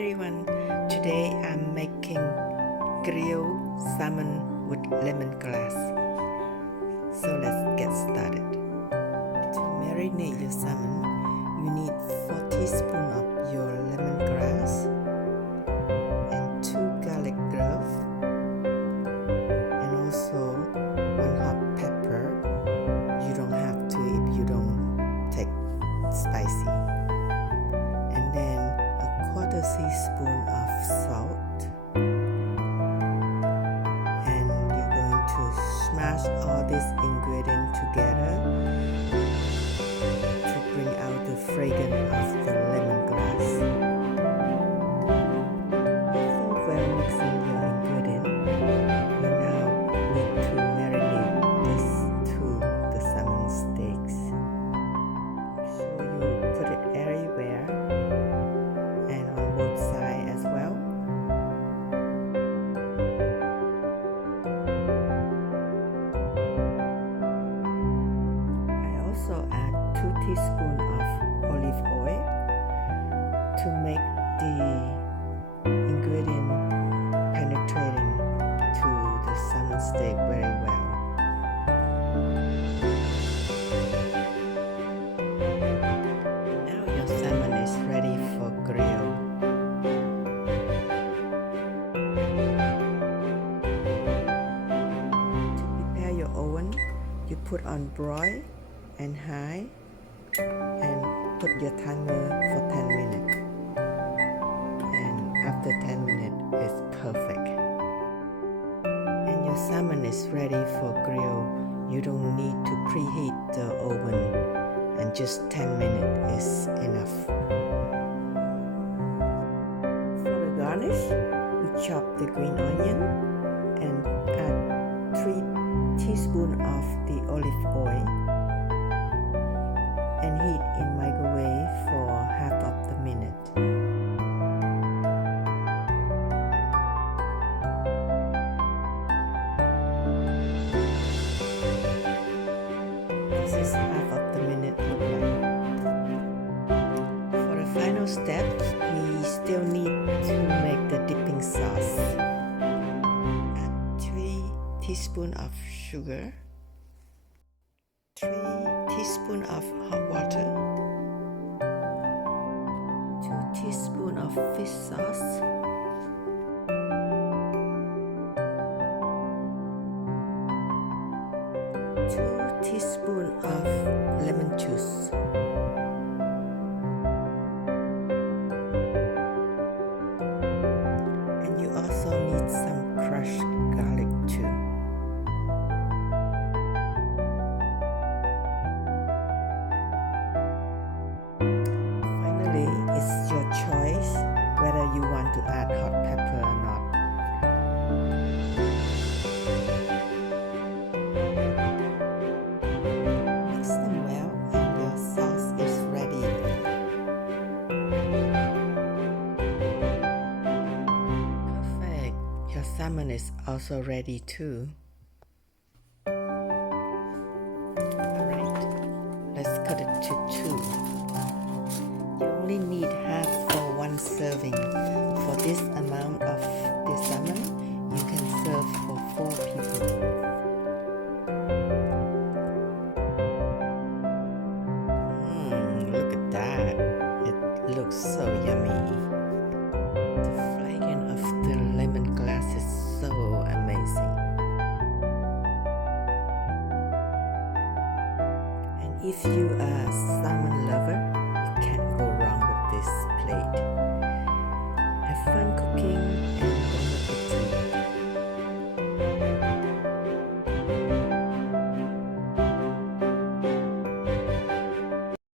everyone, today I'm making grilled salmon with lemongrass. So let's get started. To marinate your salmon, you need 4 teaspoons of your lemongrass and 2 garlic cloves and also 1 hot pepper. You don't have to if you don't take spicy. And then a 1/4 teaspoon of salt, and you're going to smash all these ingredients together to bring out the fragrance of the lemongrass. While mixing your ingredient, you now need to marinate this to the salmon steaks. So you put it everywhere and on both sides as well. I also add 2 teaspoons of olive oil to make the ingredient penetrating to the salmon steak very well. Now your salmon is ready for grill. To prepare your oven, you put on broil and high and put your timer for 10 minutes. And after 10 minutes, it's perfect. And your salmon is ready for grill. You don't need to preheat the oven, and just 10 minutes is enough. For the garnish, we chop the green onion and add 3 teaspoons of the olive oil and heat in microwave for half of the minute. This is half of the minute look like. For the final step, we still need to make the dipping sauce. Add 3 teaspoons of sugar, 3 teaspoons of hot water, 2 teaspoons of fish sauce, 2 teaspoons of lemon juice, and you also need some crushed garlic too. Finally, it's your choice whether you want to add hot pepper or not. Mix them well and your sauce is ready. Perfect. Your salmon is also ready too. Alright, let's cut it to 2. You only need half for 1 serving. For this amount of the salmon, you can serve for 4 people. Look at that. It looks so yummy. The fragrance of the lemongrass is so amazing. And if you are a salmon lover, you can't go wrong with this plate.